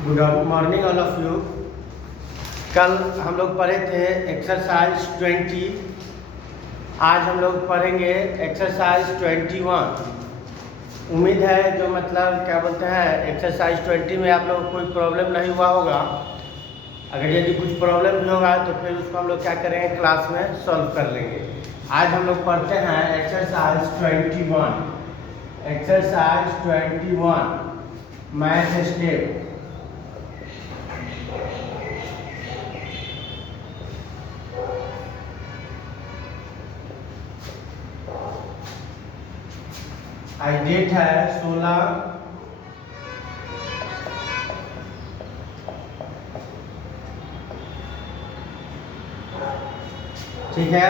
Good morning all of you. कल हम लोग पढ़े थे एक्सरसाइज 20। आज हम लोग पढ़ेंगे एक्सरसाइज 21। उम्मीद है जो मतलब क्या बोलते हैं एक्सरसाइज 20 में आप लोग को कोई प्रॉब्लम नहीं हुआ होगा। अगर यदि कुछ प्रॉब्लम भी होगा तो फिर उसको हम लोग क्या करेंगे क्लास में सॉल्व कर लेंगे। आज हम लोग पढ़ते हैं एक्सरसाइज 21। Exercise 21 math step. आज डेट है 16 ठीक है।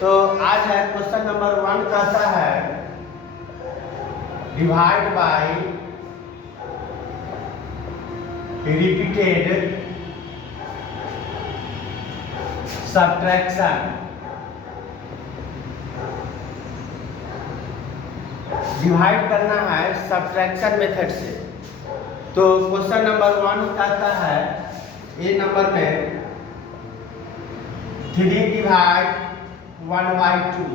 तो आज है क्वेश्चन नंबर 1 कहता है divide by repeated subtraction. Divide करना है सब्ट्रैक्शन मेथड से। तो क्वेश्चन नंबर 1 कहता है ए नंबर में 3 डिवाइड 1/2।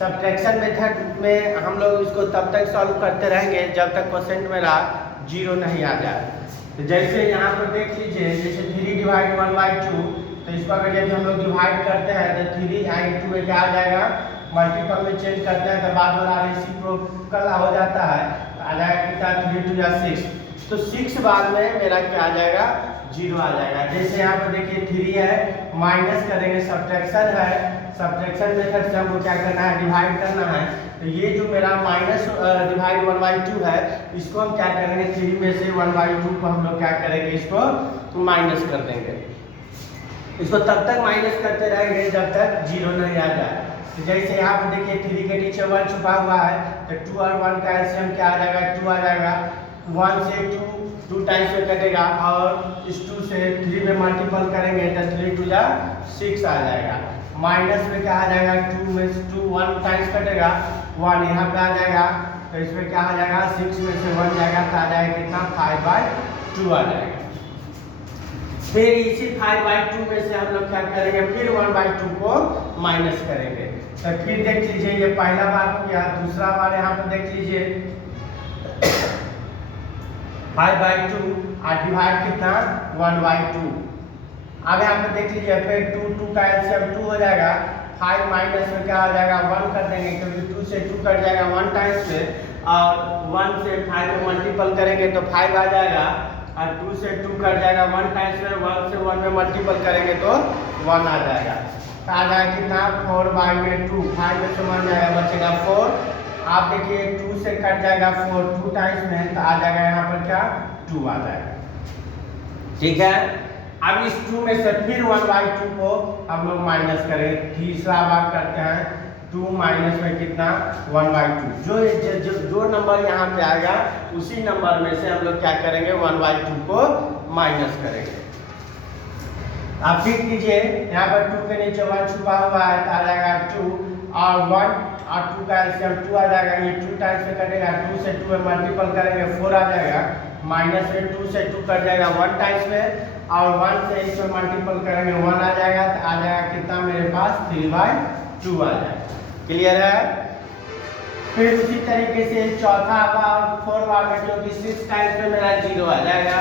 सब्ट्रैक्शन मेथड में हम लोग इसको तब तक सॉल्व करते रहेंगे जब तक क्वेश्चन मेरा 0 नहीं आ जाए। तो जैसे यहाँ पर देख लीजिए, जैसे 3 डिवाइड 1/2, तो इसको अगर यदि हम लोग डिवाइड करते हैं तो 3 2 में क्या आ जाएगा, मल्टीपल में चेंज करते हैं तो बाद वाला रेसिप्रोकल हो जाता है, तो आ जाएगा कितना 3 2 या 6। तो 6 बाद में मेरा क्या आ जाएगा 0 आ जाएगा। जैसे यहाँ पर देखिए 3 है, माइनस करेंगे, सब्ट्रैक्शन है, सब्ट्रैक्शन मेथड से हमको क्या करना है डिवाइड करना है। तो ये जो मेरा माइनस डिवाइड 1/2 है, इसको हम क्या करेंगे 3 में से 1/2 को हम लोग क्या करेंगे इसको माइनस कर देंगे। इसको तब तक माइनस करते रहेंगे जब तक 0 नहीं आ जाए। तो जैसे यहाँ पर देखिए 3 के नीचे 1 छुपा हुआ है, तो 2 और 1 का एलसीएम क्या आ जाएगा 2 आ जाएगा। 1 से 2 टाइम्स में कटेगा और इस 2 से 3 में मल्टीपल करेंगे तो 3 2 जा 6 आ जाएगा। माइनस में क्या आ जाएगा 2 में 2 1 टाइम्स कटेगा, 1 यहाँ पे आ जाएगा, तो इसमें क्या आ जाएगा 6 में से 1 जाएगा तो आ जाएगा कितना 5/2 आ जाएगा। फिर इसी 5/2 में से हम लोग क्या करेंगे फिर 1/2 को माइनस करेंगे। तो फिर देख लीजिए ये पहला बार हो गया, दूसरा बार यहाँ पर देख लीजिए 5/2 और डिवाइड कितना 1/2। अब यहाँ पर देख लीजिए फिर 2 का एलसीएम 2 हो जाएगा, 5 माइनस में क्या हो जाएगा 1 कर देंगे, क्योंकि 2 से 2 कट जाएगा 1 टाइम्स में, और 1 से 5 को मल्टीपल करेंगे तो 5 आ जाएगा, और 2 से 2 कट जाएगा 1 टाइम्स में, 1 से 1 में मल्टीपल करेंगे तो 1 आ जाएगा। तो आ जाएगा कितना 4/2, 5 में से 1 जाएगा बचेगा 4। आप देखिए 2 से कट जाएगा 4 2 टाइम्स में, तो आ जाएगा यहाँ पर क्या 2 आ जाएगा। ठीक है। अब इस 2 में से फिर 1/2 को हम लोग माइनस करेंगे, तीसरा बार करते हैं 2 माइनस में कितना 1/2। जो नंबर यहाँ पे आएगा उसी नंबर में से हम लोग क्या करेंगे 1/2 को माइनस करेंगे। आप देख लीजिए यहाँ पर 2 के नीचे 1 छुपा हुआ है तो आ जाएगा 2, और 1 और 2 का एलसीएम 2 आ जाएगा, ये 2 टाइम्स में कटेगा, 2 से 2 में मल्टीपल करेंगे 4 आ जाएगा, माइनस में 2 से 2 कट जाएगा 1 टाइम्स में, और 1 से इसमें मल्टीपल करेंगे 1 आ जाएगा, तो आ जाएगा कितना मेरे पास 3/2 आ जाएगा। क्लियर है। फिर उसी तरीके से चौथा बार 4 बार में क्योंकि 6 टाइम्स में मेरा 0 आ जाएगा,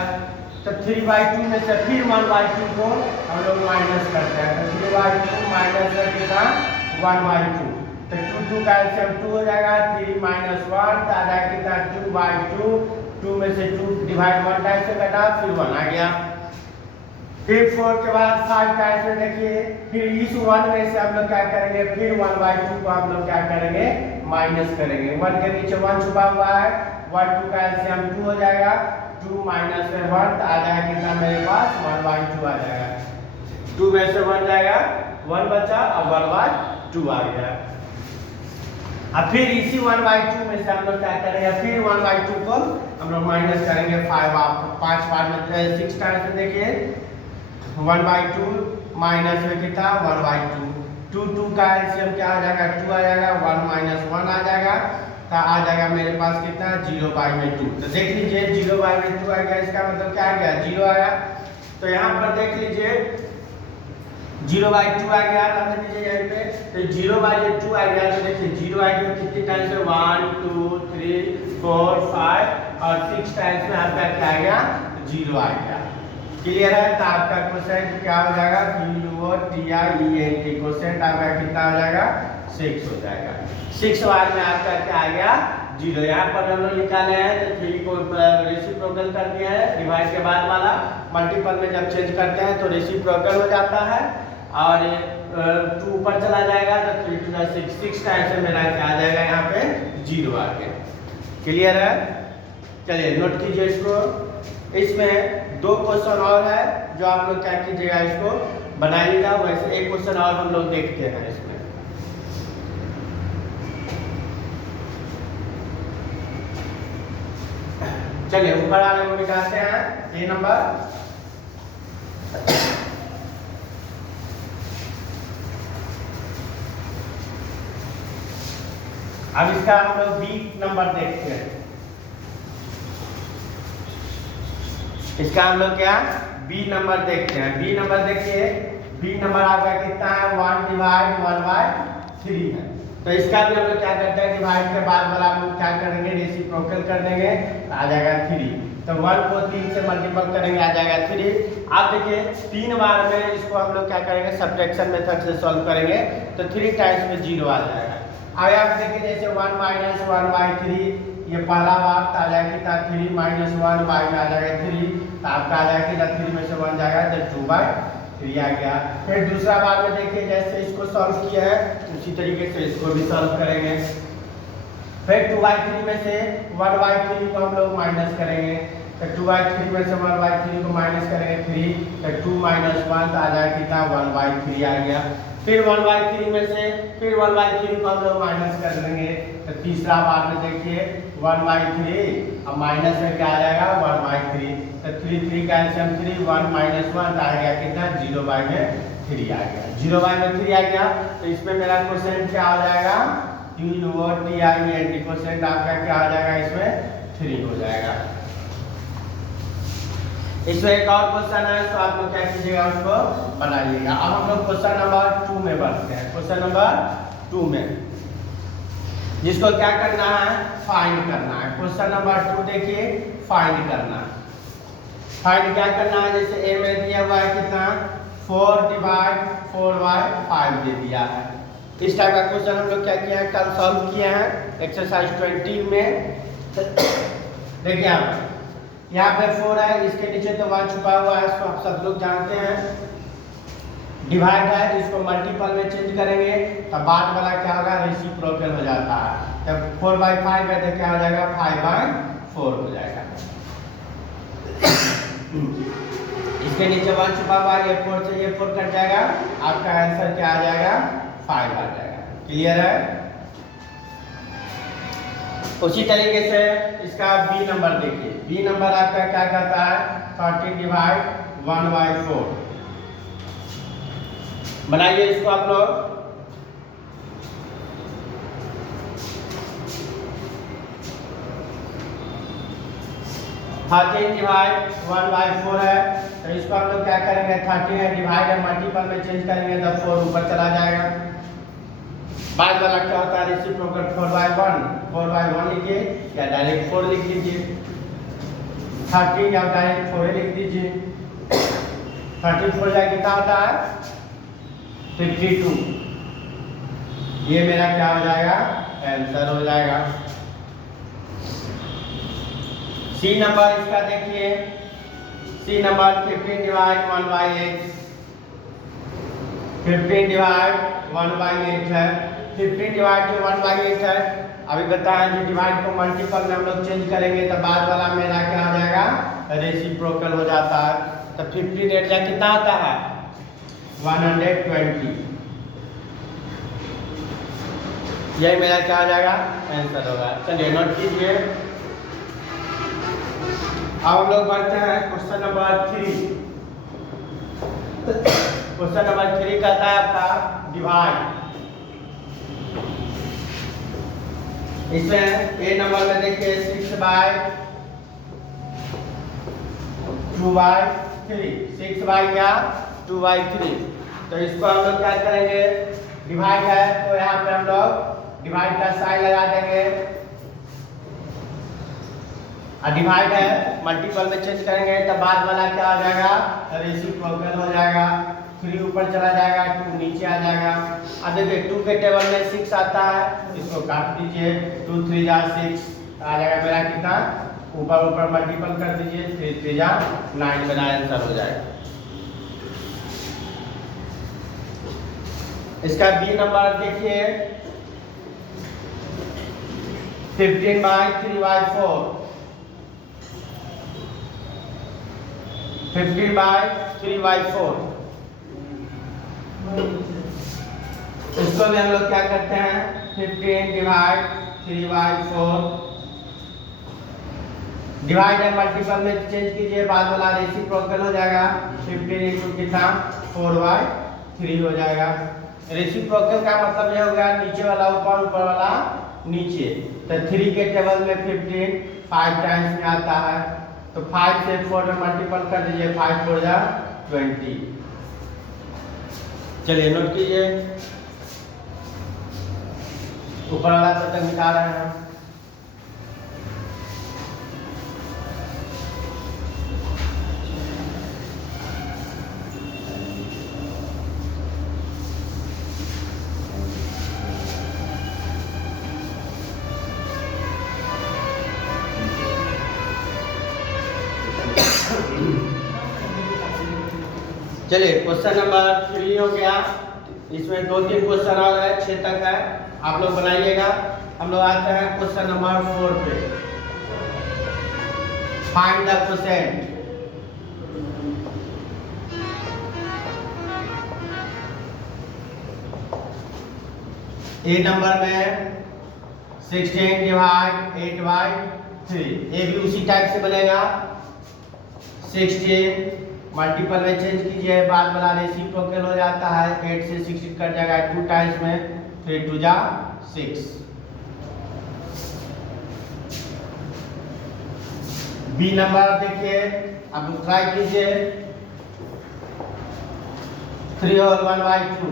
तो 3/2 में से फिर 1/2 को हम लोग माइनस करते हैं, तो 3/2 माइनस में कितना 1/2, तो 2 का एलसीएम 2 हो जाएगा, 3 - 1 तो आ जाएगा कितना 2/2। 2 में से 2 डिवाइड 1 टाइम्स से कटा, फिर 1 आ गया। फिर 4 के बाद 5 टाइम्स में देखिए, फिर इस 1 में से हम लोग क्या करेंगे फिर 1/2 को हम लोग क्या करेंगे माइनस करेंगे। 1 के नीचे 1 छुपा हुआ है, 1 2 का एलसीएम 2 हो जाएगा, 2 माइनस में 1 तो आ जाएगा कितना मेरे पास 1/2 आ जाएगा। 2 में से 1 जाएगा, 1 बचा और 1/2 आ गया। अब फिर इसी 1/2 में से हम लोग क्या करेंगे फिर 1/2 को हम लोग माइनस करेंगे 5 बार में 6 टाइम्स में देखिए 1/2 माइनस में कितना 1/2, 2 का एलसीएम क्या आ जाएगा 2 आ जाएगा, 1 - 1 आ जाएगा, तो आ जाएगा मेरे पास कितना 0/2। तो देख लीजिए 0/2 आ गया, इसका मतलब क्या आ गया 0 आया। तो यहाँ पर देख लीजिए 0/2 आ गया, रहने दीजिए यहीं पे। तो 0/2 आ गया, तो देखिए 0 आ गया कितने टाइम्स में 1 2 3 4 5 और 6 टाइम्स में आपका क्या आ गया 0 आ गया। क्लियर है। तो आपका क्वेश्चन क्या हो जाएगा QUOTIENT क्वेश्चन आपका कितना हो जाएगा 6 हो जाएगा। 6 बार में आपका क्या आ गया 0। यहाँ पर हम लोग निकाले हैं तो 3 को रेसिप्रोकल कर दिया है, डिवाइड के बाद वाला मल्टीपल में जब चेंज करते हैं तो रेसिप्रोकल हो जाता है और 2 ऊपर चला जाएगा तो 3 2 6 टाइम्स से मेरा क्या आ जाएगा यहाँ पे 0 आ गया। क्लियर है। चलिए नोट कीजिए इसको। इसमें 2 क्वेश्चन और है जो आप लोग क्या कीजिएगा इसको बनाइएगा। वैसे एक क्वेश्चन और हम लोग देखते हैं इसमें। चलिए ऊपर वाले को निकालते हैं ए नंबर। अब इसका हम लोग बी नंबर देखते हैं। इसका हम लोग क्या बी नंबर देखते हैं। बी नंबर देखिए, बी नंबर आपका कितना है 1/1/3 है। तो इसका भी हम लोग क्या करते हैं डिवाइड के बाद वाला हम लोग क्या करेंगे रेसिप्रोकल कर देंगे तो आ जाएगा 3। तो 1 को 3 से मल्टीपल करेंगे आ जाएगा 3। आप देखिए 3 बार में इसको हम लोग क्या करेंगे सब्ट्रैक्शन मेथड से सॉल्व करेंगे तो 3 टाइम्स में 0 आ जाएगा। अब आप देखिए जैसे 1 - 1/3 ये पहला बार आ जाएगा कितना 3 - 1 बाई में आ जाएगा 3। तो आपका आ जाएगा कितना 3 में से 1 जाएगा तो 2/3 आ गया। फिर दूसरा बार में देखिए जैसे इसको सॉल्व किया है उसी तरीके से इसको भी सॉल्व करेंगे। फिर 2/3 में से 1/3 को हम लोग माइनस करेंगे तो 2/3 में से 1/3 को माइनस करेंगे 3 तो 2 - 1 तो आ जाएगा कितना 1/3 आ गया। फिर 1/3 में से फिर 1/3 को हम लोग माइनस कर देंगे तो तीसरा बार में देखिए 1/3 और माइनस में क्या आ जाएगा 1/3 तो 3 3 का एलसीएम 3 1 - 1 आ गया कितना 0/3 आ गया। 0/3 आ गया। तो इसमें मेरा क्वेश्चन क्या हो जाएगा QUOTIENT क्वेश्चन आपका क्या हो जाएगा इसमें 3 हो जाएगा। इसमें एक और क्वेश्चन है तो आप लोग क्या कीजिएगा उसको बनाइएगा। अब हम लोग क्वेश्चन नंबर 2 में बढ़ते हैं। क्वेश्चन नंबर 2 में जिसको क्या करना है फाइंड करना है। क्वेश्चन नंबर 2 देखिए फाइंड करना है। फाइंड क्या करना है जैसे ए में दिया हुआ है कितना 4/4/5 दे दिया है। इस टाइप का क्वेश्चन हम लोग क्या किया है कल सॉल्व किए हैं एक्सरसाइज 20 में। देखिए आप यहाँ पे 4 है, इसके नीचे तो 1 छुपा हुआ है, इसको आप सब लोग जानते हैं। डिवाइड है, इसको मल्टीपल में चेंज करेंगे तब बाद वाला क्या होगा रेसिप्रोकल हो जाता है। जब 4/5 है तो क्या हो जाएगा 5/4 हो जाएगा। इसके नीचे 1 छुपा हुआ है, ये 4 से ये 4 कट जाएगा, आपका आंसर क्या आ जाएगा 5 आ जाएगा। क्लियर है। उसी तरीके से इसका बी नंबर देखिए। बी नंबर आपका क्या कहता है 30/1/4 बनाइए इसको आप लोग। डिवाइड 1/4 है तो इसको हम लोग क्या करेंगे 30 है डिवाइड है मल्टीपल में चेंज करेंगे तो 4 ऊपर चला जाएगा। बाद वाला क्या होता है रेसिप्रोकल 4/1 लिखिए या डायरेक्ट 4 लिख लीजिए। 30 या डायरेक्ट 4 लिख दीजिए। 34 कितना होता है 52। ये मेरा क्या हो जाएगा आंसर हो जाएगा। सी नंबर इसका देखिए। सी नंबर 15/1/8 15/1/8 है। 15/1/8 है। अभी बताया कि डिवाइड को मल्टीपल में हम लोग चेंज करेंगे तो बाद वाला मेरा क्या हो जाएगा रेसिप्रोकल हो जाता है। तो 15 या कितना आता है 120। यही मेरा क्या हो जाएगा आंसर होगा। चलिए नोट कीजिए। अब हम लोग बढ़ते हैं क्वेश्चन नंबर 3। क्वेश्चन नंबर 3 कहता है आपका डिवाइड। इसमें ए नंबर में देखिए 6/2/3 6/2/3। तो इसको हम लोग क्या करेंगे, डिवाइड है तो यहाँ पे हम लोग डिवाइड का साइन लगा देंगे, और डिवाइड है मल्टीपल में चेंज करेंगे तो बाद वाला क्या हो जाएगा, रेसिप्रोकल हो जाएगा। 3 ऊपर चला जाएगा, 2 नीचे आ जाएगा। अब देखिए 2 के टेबल में 6 आता है, इसको काट दीजिए, 2 3 जा 6 आ जाएगा मेरा कितना, ऊपर ऊपर मल्टीपल कर दीजिए, 3 3 जा 9 मेरा आंसर हो जाएगा। इसका बी नंबर देखिए 15/3/4 15/3/4। इसको भी हम लोग क्या करते हैं, 15/3/4 डिवाइड है मल्टीपल में चेंज कीजिए, बाद वाला रेसिप्रोकल हो जाएगा। 15 इंटू कितना 4/3 हो जाएगा। रेसिप्रोकल का मतलब ये हो गया नीचे वाला ऊपर, ऊपर वाला नीचे। तो 3 के टेबल में 15 5 टाइम्स में आता है, तो 5 से 4 में मल्टीपल कर दीजिए, 5 4 जा 20। चलिए नोट कीजिए, ऊपर वाला तब तक मिटा रहे हैं। चलिए क्वेश्चन नंबर 3 हो गया। इसमें 2-3 क्वेश्चन और है, 6 तक है, आप लोग बनाइएगा। हम लोग आते हैं क्वेश्चन नंबर 4 पे। Find the percent. A number में 16 डिवाइड 8/3, ये भी उसी टाइप से बनेगा। 16 मल्टीपल में चेंज कीजिए, बाद वाला रेसिप्रोकल हो जाता है, 8 से 16 कट जाएगा 2 टाइम्स में, 3 2 जा 6। बी नंबर देखिए, अब ट्राई कीजिए, 3 होल 1/2।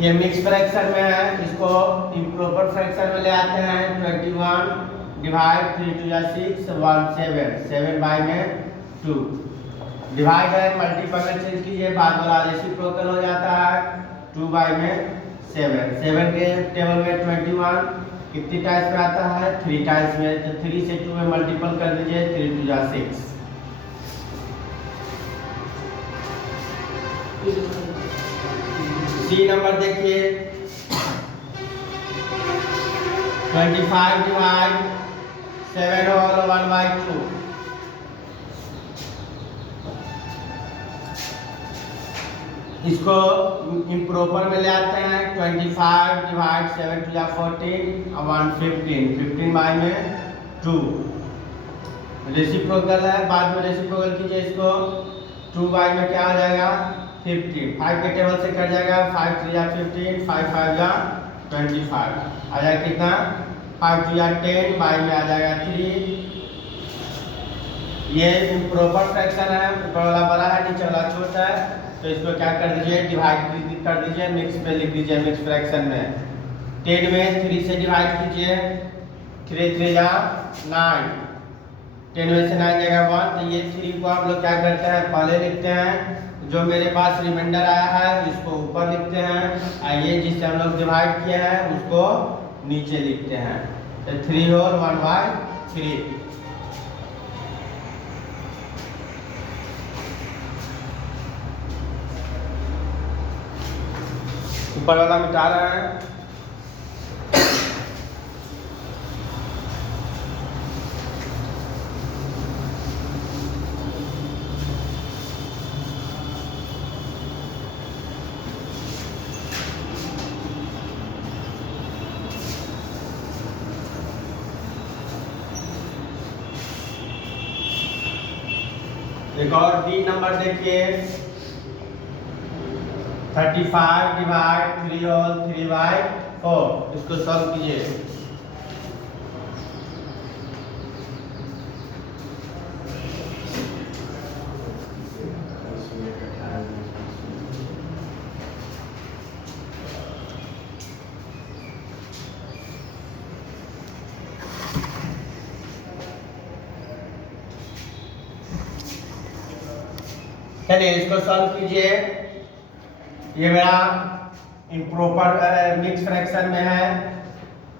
ये मिक्स फ्रैक्शन में है, इसको इम्प्रॉपर फ्रैक्शन में ले आते हैं। 21 डिवाइड 3 2 जा 6 1 7 7 में 2 डिवाइड है मल्टीपल में चेंज कीजिए, बाद वाला रेसिप्रोकल हो जाता है। 2 में 7 7 के टेबल में 21 कितनी टाइम्स में आता है, 3 टाइम्स में, तो 3 से 2 में मल्टीपल कर दीजिए, 3 2 जा 6। सी नंबर देखिए, 25 डिवाइड 7 होल 1/2। इसको इम्प्रॉपर में ले आते हैं। 25 डिवाइड 7 2 जा 14 और 115 15 में 2 रेसिप्रोकल है, बाद में रेसिप्रोकल कीजिए इसको। 2 में क्या हो जाएगा 50, 5 के टेबल से कट जाएगा, 5 3 जा 15 5 5 जा 25 आ जाएगा कितना, 5 2 जा 10 में आ जाएगा 3। ये इम्प्रॉपर फ्रैक्शन है, ऊपर वाला बड़ा है, नीचे वाला छोटा है, तो इसको क्या कर दीजिए, डिवाइड कर दीजिए, मिक्स में लिख दीजिए, मिक्स फ्रैक्शन में। 10 में 3 से डिवाइड कीजिए, 3 3 जा 9, 10 में से 9 जाएगा 1, तो ये 3 को आप लोग क्या करते हैं, पहले लिखते हैं, जो मेरे पास रिमाइंडर आया है इसको ऊपर लिखते हैं, और ये जिससे हम लोग डिवाइड किए हैं उसको नीचे लिखते हैं। तो 3 होल 1/3। ऊपर वाला मिटा रहे हैं। एक और बी नंबर देखिए 35 डिवाइड 3 होल 3/4, इसको सॉल्व कीजिए। चलिए इसको सॉल्व कीजिए। ये मेरा इम्प्रॉपर मिक्स फ्रैक्शन में है।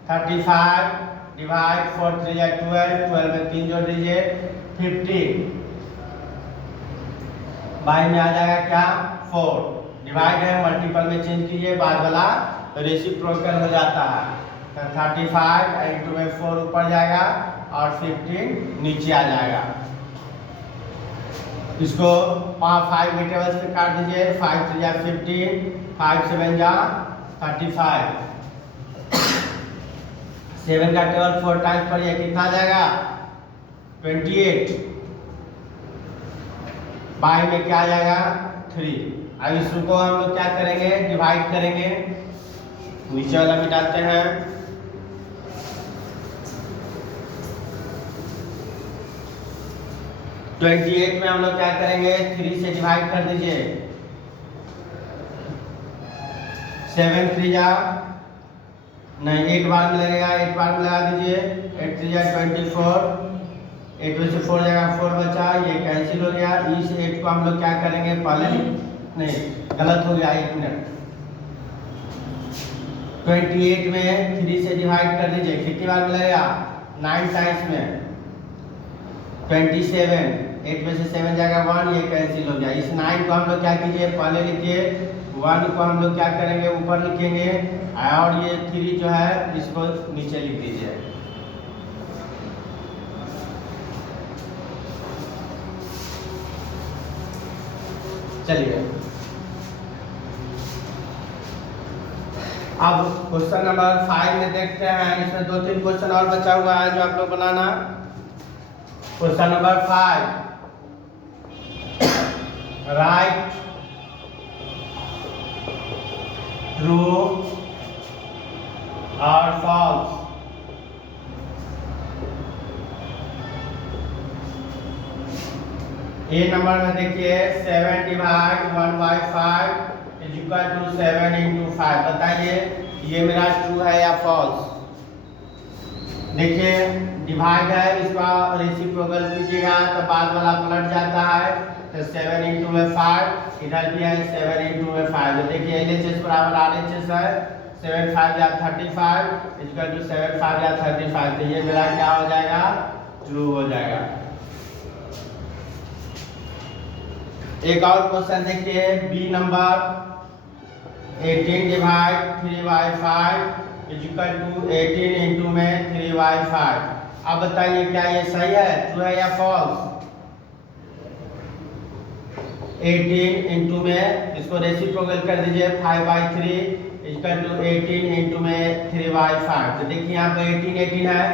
35 डिवाइड 4 3 या 12 में 3 जोड़ दीजिए 15 बाई में आ जाएगा क्या 4 डिवाइड है मल्टीपल में चेंज कीजिए बाद वाला रेसिप्रोकल हो जाता है। तो 35 इंटू में 4 ऊपर जाएगा और 15 नीचे आ जाएगा। इसको 5 वेरिएबल्स पे काट दीजिए 5 3 या 15 5 7 जा 35 7 का टेबल 4 टाइम्स पढ़िए कितना आ जाएगा 28 बाई में क्या आ जाएगा 3। अब इसको हम लोग क्या करेंगे डिवाइड करेंगे नीचे वाला मिटाते हैं। तो 28 में हम लोग क्या करेंगे 3 से डिवाइड कर दीजिए 7 3 जा नहीं 8 बार में लगेगा 8 बार में लगा दीजिए 8 3 जा 24 8 में से 4 जाएगा 4 बचा ये कैंसिल हो गया। ई से 8 को हम लोग क्या करेंगे पहले नहीं गलत हो गया 1 मिनट 28 में 3 से डिवाइड कर दीजिए कितनी बार में लगेगा 9 टाइम्स में 27 8 में से 7 जाएगा 1 ये कैंसिल हो गया। इस 9 को हम लोग क्या कीजिए पहले लिखिए 1 को हम लोग क्या करेंगे ऊपर लिखेंगे और ये 3 जो है इसको नीचे लिख दीजिए। चलिए अब क्वेश्चन नंबर 5 में देखते हैं। इसमें 2-3 क्वेश्चन और बचा हुआ है जो आप लोग बनाना। क्वेश्चन नंबर 5 राइट ट्रू और फॉल्स। ए नंबर में देखिए 7 divide 1/5 is equal to 7 into 5। बताइए ये मेरा ट्रू है या फॉल्स। देखिए डिवाइड है इसका रेसिप्रोकल कीजिएगा तो बाद वाला पलट जाता है। तो 7 इंटू में 5 इधर भी है 7 इंटू में 5। तो देखिए LHS बराबर RHS है 7 5 या 35 इक्वल टू 7 5 या 35। तो ये मेरा क्या हो जाएगा ट्रू हो जाएगा। एक और क्वेश्चन देखिए B number 18 divide 3/5 is equal to 18 into में 3/5। अब बताइए क्या ये सही है ट्रू है या फॉल्स। 18 इंटू में इसको रेसिप्रोकल कर दीजिए 5/3 इक्वल टू 18 इंटू में 3/5। तो देखिए यहाँ पे 18 है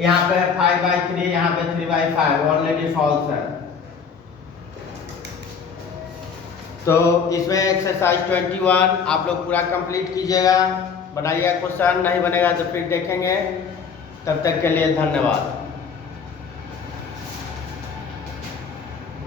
यहाँ पे 5/3 यहाँ पे 3/5 ऑलरेडी फॉल्स है। तो इसमें एक्सरसाइज 21 आप लोग पूरा कंप्लीट कीजिएगा। बनाइएगा क्वेश्चन नहीं बनेगा तो फिर देखेंगे। तब तक के लिए धन्यवाद।